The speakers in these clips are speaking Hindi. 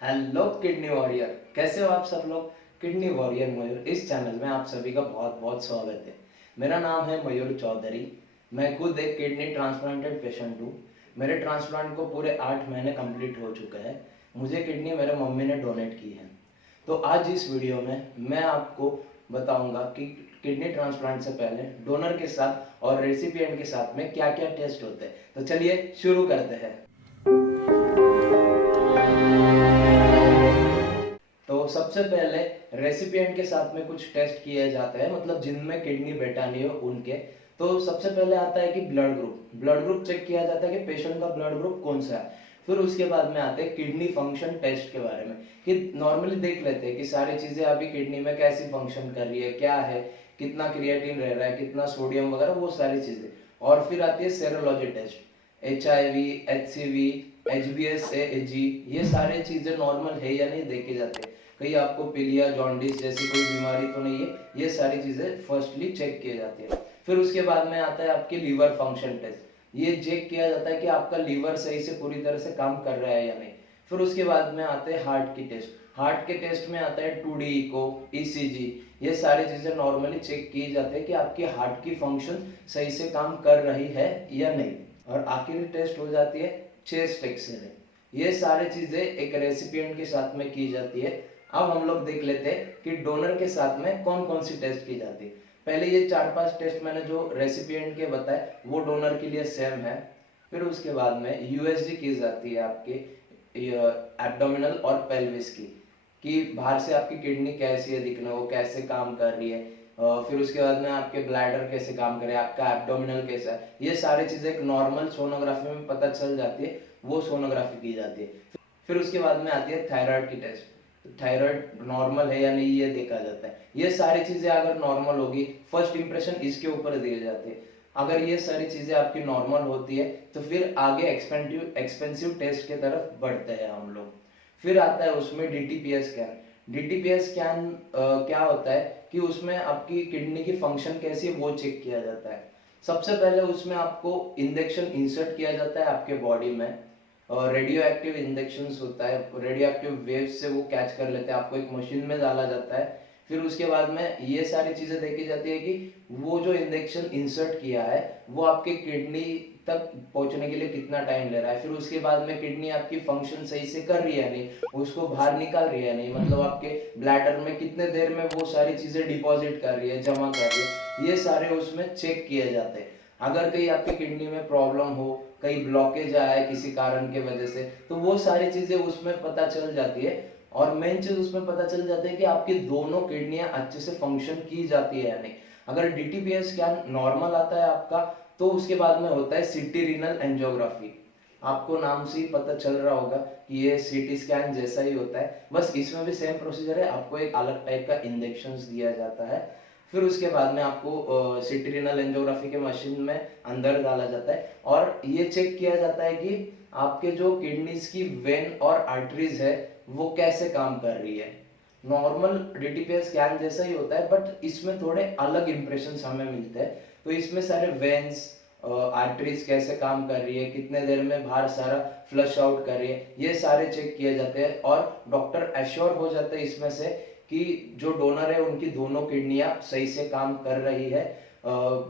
हेलो किडनी वॉरियर, कैसे हो आप सब लोग। किडनी वॉरियर मयूर इस चैनल में आप सभी का बहुत बहुत स्वागत है। मेरा नाम है मयूर चौधरी। मैं खुद एक किडनी ट्रांसप्लांटेड पेशेंट हूँ। मेरे ट्रांसप्लांट को पूरे 8 महीने कंप्लीट हो चुके हैं। मुझे किडनी मेरे मम्मी ने डोनेट की है। तो आज इस वीडियो में मैं आपको बताऊंगा कि किडनी ट्रांसप्लांट से पहले डोनर के साथ और रेसिपिएंट के साथ में क्या क्या टेस्ट होते हैं। तो चलिए शुरू करते हैं। तो सबसे पहले रेसिपिएंट के साथ में कुछ टेस्ट किए जाते हैं, मतलब जिनमें किडनी बेटा नहीं हो उनके। तो सबसे पहले आता है कि ब्लड ग्रुप चेक किया जाता है कि पेशेंट का ब्लड ग्रुप कौन सा है। फिर उसके बाद में आते हैं किडनी फंक्शन टेस्ट के बारे में, कि नॉर्मली देख लेते हैं कि सारी चीजें अभी किडनी में कैसी फंक्शन कर रही है, क्या है, कितना क्रिएटिन रह रहा है, कितना सोडियम वगैरह, वो सारी चीजें। और फिर आती है serology test, HIV, HCV, HbS, ये सारी चीजें नॉर्मल है या नहीं देखे जाते हैं। कहीं आपको पीलिया जॉन्डिस जैसी कोई बीमारी तो नहीं है, ये सारी चीजें फर्स्टली चेक किए जाती है। फिर उसके बाद में आता है आपकी लीवर फंक्शन टेस्ट। ये चेक किया जाता है कि आपका लीवर सही से पूरी तरह से काम कर रहा है या नहीं। फिर उसके बाद में आते हैं हार्ट की टेस्ट। हार्ट के टेस्ट में आता है 2D इको, ECG, ये सारी चीजें नॉर्मली चेक की जाती है कि आपकी हार्ट की फंक्शन सही से काम कर रही है या नहीं। और आखिरी टेस्ट हो जाती है चेस्ट एक्सरे। ये सारी चीजें एक रेसिपिएंट के साथ में की जाती है। अब हम लोग देख लेते हैं कि डोनर के साथ में कौन कौन सी टेस्ट की जाती है। पहले ये 4-5 टेस्ट मैंने जो रेसिपिएंट के बताए वो डोनर के लिए सेम है। फिर उसके बाद में यूएसजी की जाती है आपकी एब्डोमिनल और पेल्विस की, कि बाहर से आपकी किडनी कैसी है दिखने, वो कैसे काम कर रही है। फिर उसके बाद में आपके ब्लैडर कैसे काम करे, आपका एब्डोमिनल कैसा है, ये सारी चीजें एक नॉर्मल सोनोग्राफी में पता चल जाती है, वो सोनोग्राफी की जाती है। फिर उसके बाद में आती है थायराइड की टेस्ट। थायराइड नॉर्मल है या नहीं ये देखा जाता है। ये सारी चीजें अगर नॉर्मल होगी, फर्स्ट इंप्रेशन इसके ऊपर दिए जाते हैं। अगर ये सारी चीजें आपकी नॉर्मल होती है तो फिर आगे एक्सपेंसिव टेस्ट के तरफ बढ़ते हैं हम लोग। फिर आता है उसमें DTPS स्कैन। DTPS स्कैन क्या होता है कि उसमें आपकी किडनी की फंक्शन कैसी है वो चेक किया जाता है। सबसे पहले उसमें आपको इंजेक्शन इंसर्ट किया जाता है आपके बॉडी में, और रेडियो एक्टिव इंजेक्शन होता है, रेडियो एक्टिव वेव से वो कैच कर लेते हैं, आपको एक मशीन में डाला जाता है। फिर उसके बाद में ये सारी चीजें देखी जाती है कि वो जो इंजेक्शन इंसर्ट किया है वो आपके किडनी तक पहुंचने के लिए कितना टाइम ले रहा है। फिर उसके बाद में किडनी आपकी फंक्शन सही से कर रही है नहीं, उसको बाहर निकाल रही है नहीं, मतलब आपके ब्लैडर में कितने देर में वो सारी चीजें डिपॉजिट कर रही है, जमा कर रही है, ये सारे उसमें चेक किए जाते हैं। अगर कहीं आपकी किडनी में प्रॉब्लम हो, कहीं ब्लॉकेज आया है किसी कारण के वजह से, तो वो सारी चीजें उसमें पता चल जाती है। और मेन चीज उसमें पता चल जाती है कि आपकी दोनों किडनियां अच्छे से फंक्शन की जाती है या नहीं। अगर DTPS स्कैन नॉर्मल आता है आपका, तो उसके बाद में होता है सिटी रीनल एंजियोग्राफी। आपको नाम से ही पता चल रहा होगा कि ये CT स्कैन जैसा ही होता है, बस इसमें भी सेम प्रोसीजर है, आपको एक अलग टाइप का इंजेक्शन दिया जाता है। फिर उसके बाद में आपको सिटी रीनल एंजियोग्राफी के मशीन में अंदर डाला जाता है, और ये चेक किया जाता है कि आपके जो किडनीज की वेन और आर्टरीज है वो कैसे काम कर रही है। नॉर्मल DTPS स्कैन जैसा ही होता है, बट इसमें थोड़े अलग इंप्रेशन हमें मिलते हैं। तो इसमें सारे वेन्स, आर्टरीज कैसे काम कर रही है, कितने देर में बाहर सारा फ्लश आउट कर रही है, ये सारे चेक किए जाते हैं। और डॉक्टर एश्योर हो जाते हैं इसमें से कि जो डोनर है उनकी दोनों किडनियां सही से काम कर रही है।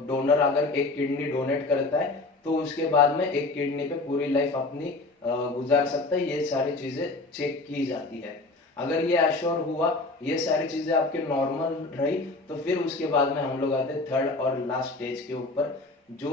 डोनर अगर एक किडनी डोनेट करता है तो उसके बाद में एक किडनी पे पूरी लाइफ अपनी गुजार सकता है। ये सारी चीजें चेक की जाती है। अगर ये एश्योर हुआ, ये सारी चीजें आपके नॉर्मल रही, तो फिर उसके बाद में हम लोग आते हैं थर्ड और लास्ट स्टेज के ऊपर, जो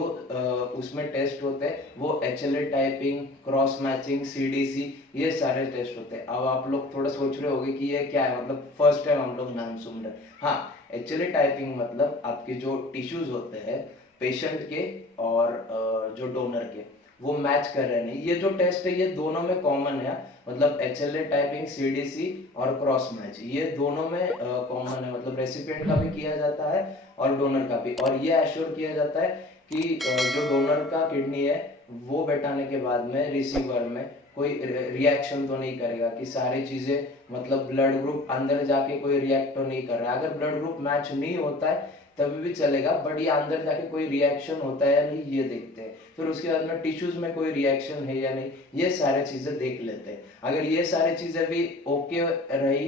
उसमें टेस्ट होते हैं वो HLA typing, cross matching, CDC, ये सारे टेस्ट होते हैं। अब आप लोग थोड़ा सोच रहे होंगे कि ये क्या है, मतलब फर्स्ट टाइम हम लोग नाम सुन रहे हैं। हाँ, HLA टाइपिंग मतलब आपके जो टिश्यूज होते हैं पेशेंट के और जो डोनर के, वो मैच कर रहे हैं नहीं। ये जो टेस्ट है ये दोनों में कॉमन है, मतलब HLA टाइपिंग, CDC और क्रॉस मैच, ये दोनों में कॉमन है, मतलब रेसिपिएंट का भी किया जाता है और डोनर का भी। और ये एश्योर किया जाता है कि जो डोनर का किडनी है वो बैठाने के बाद में रिसीवर में कोई रिएक्शन तो नहीं करेगा, कि सारी चीजें मतलब ब्लड ग्रुप अंदर जाके कोई रिएक्ट तो नहीं कर रहा है। अगर ब्लड ग्रुप मैच नहीं होता है तभी भी चलेगा, बट ये अंदर जाके कोई रिएक्शन होता है या नहीं ये देखते हैं। फिर उसके बाद में टिश्यूज में कोई रिएक्शन है या नहीं, ये सारे चीजें देख लेते हैं। अगर ये सारी चीजें भी ओके रही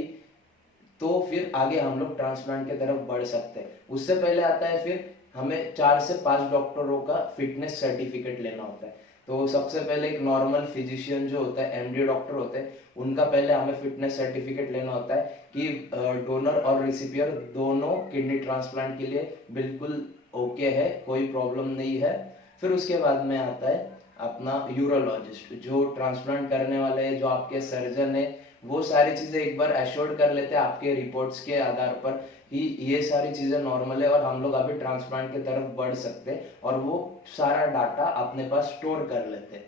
तो फिर आगे हम लोग ट्रांसप्लांट की तरफ बढ़ सकते हैं। उससे पहले आता है फिर हमें 4 से 5 डॉक्टरों का फिटनेस सर्टिफिकेट लेना होता है। तो सबसे पहले एक नॉर्मल फिजिशियन जो होता है, एमडी डॉक्टर होते हैं, उनका पहले हमें फिटनेस सर्टिफिकेट लेना होता है कि डोनर और रिसिपियर दोनों किडनी ट्रांसप्लांट के लिए बिल्कुल ओके है, कोई प्रॉब्लम नहीं है। फिर उसके बाद में आता है अपना यूरोलॉजिस्ट, जो ट्रांसप्लांट करने वाले हैं, जो आपके सर्जन है, वो सारी चीजें एक बार एश्योर्ड कर लेते हैं आपके रिपोर्ट्स के आधार पर कि ये सारी चीजें नॉर्मल है और हम लोग अभी ट्रांसप्लांट की तरफ बढ़ सकते हैं, और वो सारा डाटा अपने पास स्टोर कर लेते हैं।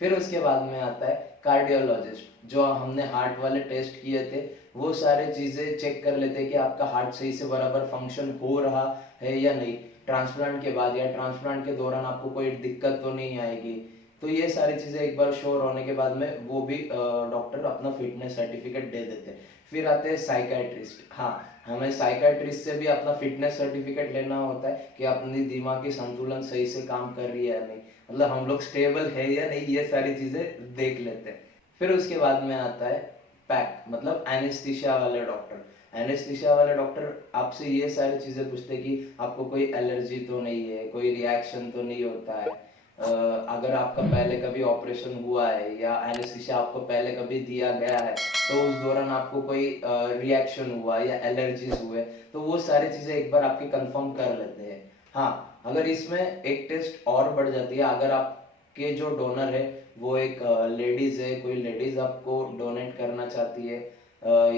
फिर उसके बाद में आता है कार्डियोलॉजिस्ट, जो हमने हार्ट वाले टेस्ट किए थे, वो सारे चीजें चेक कर लेते हैं कि आपका हार्ट सही से बराबर फंक्शन हो रहा है या नहीं, ट्रांसप्लांट के बाद या ट्रांसप्लांट के दौरान आपको कोई दिक्कत तो नहीं आएगी। तो ये सारी चीजें एक बार श्योर होने के बाद में वो भी डॉक्टर अपना फिटनेस सर्टिफिकेट दे देते हैं। फिर आते हैं साइकाट्रिस्ट। हाँ, हमें साइकाट्रिस्ट से भी अपना फिटनेस सर्टिफिकेट लेना होता है कि अपनी दिमागी संतुलन सही से काम कर रही है या नहीं, मतलब हम लोग स्टेबल है या नहीं, ये सारी चीजें देख लेते हैं। फिर उसके बाद में आता है पैक, मतलब एनेस्थीसिया वाले डॉक्टर। एनेस्थीसिया वाले डॉक्टर आपसे ये सारी चीजें पूछते हैं कि आपको कोई एलर्जी तो नहीं है, कोई रिएक्शन तो नहीं होता है, अगर आपका पहले कभी ऑपरेशन हुआ है या एनेस्थीसिया आपको पहले कभी दिया गया है तो उस दौरान आपको कोई रिएक्शन हुआ या एलर्जीज हुए, तो वो सारी चीजें एक बार आपकी कंफर्म कर लेते हैं। हाँ, अगर इसमें एक टेस्ट और बढ़ जाती है, अगर आपके जो डोनर है वो एक लेडीज है, कोई लेडीज आपको डोनेट करना चाहती है,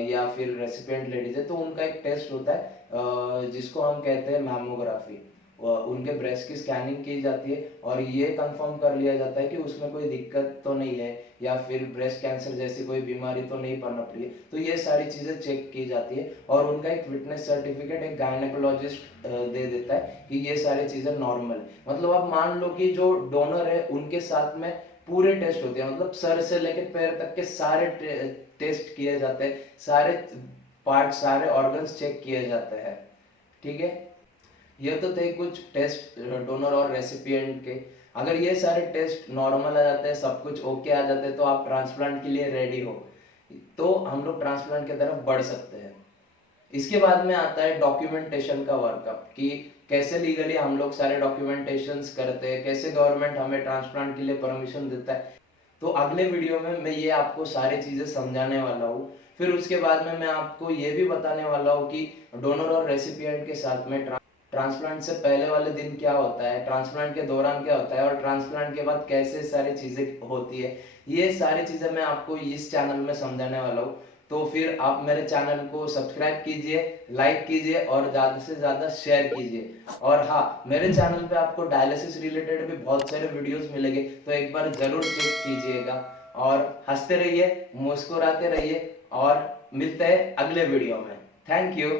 या फिर रेसिपिएंट लेडीज है, तो उनका एक टेस्ट होता है जिसको हम कहते हैं मैमोग्राफी। उनके ब्रेस्ट की स्कैनिंग की जाती है और ये कंफर्म कर लिया जाता है कि उसमें कोई दिक्कत तो नहीं है या फिर ब्रेस्ट कैंसर जैसी कोई बीमारी तो नहीं पनप रही है। तो ये सारी चीजें चेक की जाती है और उनका एक फिटनेस सर्टिफिकेट एक गायनेकोलॉजिस्ट दे देता है कि ये सारी चीजें नॉर्मल। मतलब आप मान लो कि जो डोनर है उनके साथ में पूरे टेस्ट होते हैं, मतलब सर से लेकर पैर तक के सारे टेस्ट किए जाते हैं, सारे पार्ट, सारे ऑर्गन्स चेक किए जाते हैं। ठीक है, ये तो थे कुछ टेस्ट डोनर और रेसिपिएंट के। अगर ये सारे टेस्ट नॉर्मल आ जाते हैं, सब कुछ ओके आ जाते हैं, तो आप ट्रांसप्लांट के लिए रेडी हो, तो हम लोग ट्रांसप्लांट की तरफ बढ़ सकते हैं। इसके बाद में आता है डॉक्यूमेंटेशन का वर्कअप, कि कैसे लीगली हम लोग सारे डॉक्यूमेंटेशंस करते हैं, कैसे गवर्नमेंट हमें ट्रांसप्लांट के लिए परमिशन देता है। तो अगले वीडियो में मैं ये आपको सारी चीजें समझाने वाला हूँ। फिर उसके बाद में मैं आपको ये भी बताने वाला हूँ कि डोनर और रेसिपिएंट के साथ में ट्रांसप्लांट से पहले वाले दिन क्या होता है, ट्रांसप्लांट के दौरान क्या होता है, और ट्रांसप्लांट के बाद कैसे सारी चीजें होती है। ये सारी चीजें मैं आपको इस चैनल में समझाने वाला हूँ। तो फिर आप मेरे चैनल को सब्सक्राइब कीजिए, लाइक कीजिए और ज्यादा से ज्यादा शेयर कीजिए। और हाँ, मेरे चैनल पे आपको डायलिसिस रिलेटेड भी बहुत सारे वीडियोस मिलेंगे, तो एक बार जरूर चेक कीजिएगा। और हंसते रहिए, मुस्कुराते रहिए, और मिलते हैं अगले वीडियो में। Thank you.